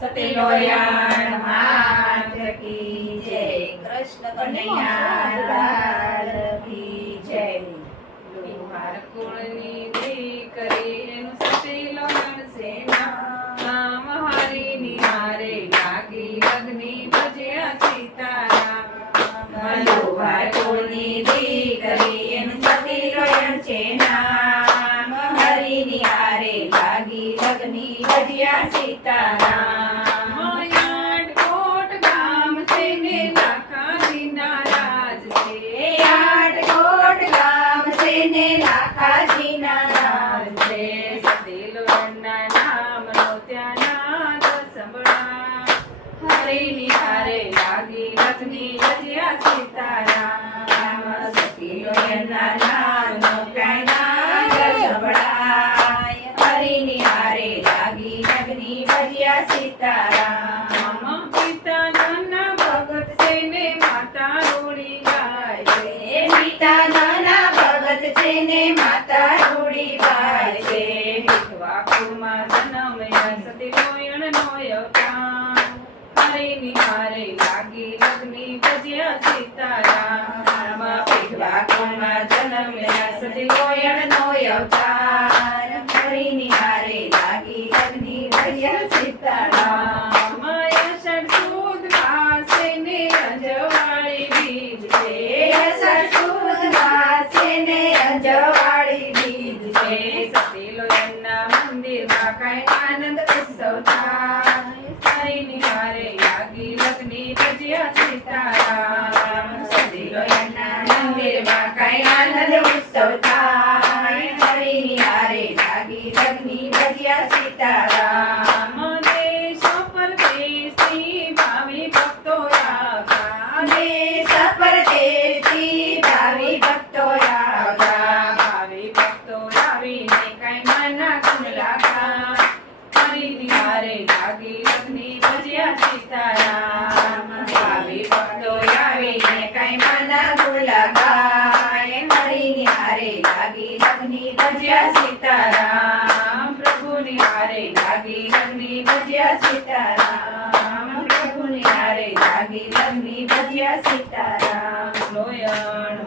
સતીલોયણ માત કી જય, કૃષ્ણ કનૈયા લાલ કી જય. લુહાર કુળની દીકરી એનું સતીલોયણ સેના મહારી નિહારે લાગી લગ્ની ભજ્યા સીતારામ. મનોહર કુળની દીકરી એનું સતીલોયણ છે નામ, હરિની હારે લાગી લગ્ની ભજ્યા સીતારામ. આઠ કોટ ગામ છે ને લાખાજીના રાજ છે. આઠ કોટ ગામ છે ને લાખાજીના રાજ છે. સતીલોયણના નામનો ત્યાં નાદ સંભળા. હરિની હારે લાગી લગ્ની ભજ્યા સીતારામ. સતીલોયણના નામનો કાંઈ નાદ સંભળાય, હરિની હારે લાગી લગ્ની ભજ્યા સીતારામ. પિતા નાના ભગત છે ને માતા રૂડી ગાય છે. એ પિતા નાના ભગત છે ને માતા રૂડીબાઈ છે. વાકુમાં જન્મ્યા સતીલોયણનો અવતાર. હરિની હારે લાગી લગ્ની ભજ્યા સીતારામ. વાકુમાં જન્મ્યા સતીલોયણનો અવતાર, હરિની હારે લાગી લગ્ની ભજ્યા સીતારામ. અષાઢ સુદ માસે ને રંજવાળી બીજ છે. અષાઢ સુદ માસે ને રંજવાળી બીજ છે. સતીલોયણના મંદિરમાં કાંઈ આનંદ ઉત્સવ થાય. હરિની હારે લાગી લગ્ની ભજ્યા સીતારામ. સતીલોયણના મંદિરમાં કાંઈ આનંદ ઉત્સવ થાય, હરિની હારે લાગી લગ્ની ભજ્યા સીતારામ. દેશ પરદેશથી ભાવિ ભક્તો આવ્યા. દેશ પરદેશથી ભાવિ ભક્તો આવ્યા. ભાવિ ભક્તો આવીને કાંઈ મના ગુણ લાગા. હરિની હારે લાગી લગ્ની ભજ્યા સીતારામ. ભાવિ ભક્તો આવીને કાંઈ મના ભૂલા ગાય, હરિની હારે લાગી લગ્ની ભજ્યા સીતારામ. પ્રભુની હારે લાગી લગ્ની ભજ્યા સીતારામ. પ્રભુની હારે લાગી લગ્ની ભજ્યા સીતારામ. લોયણ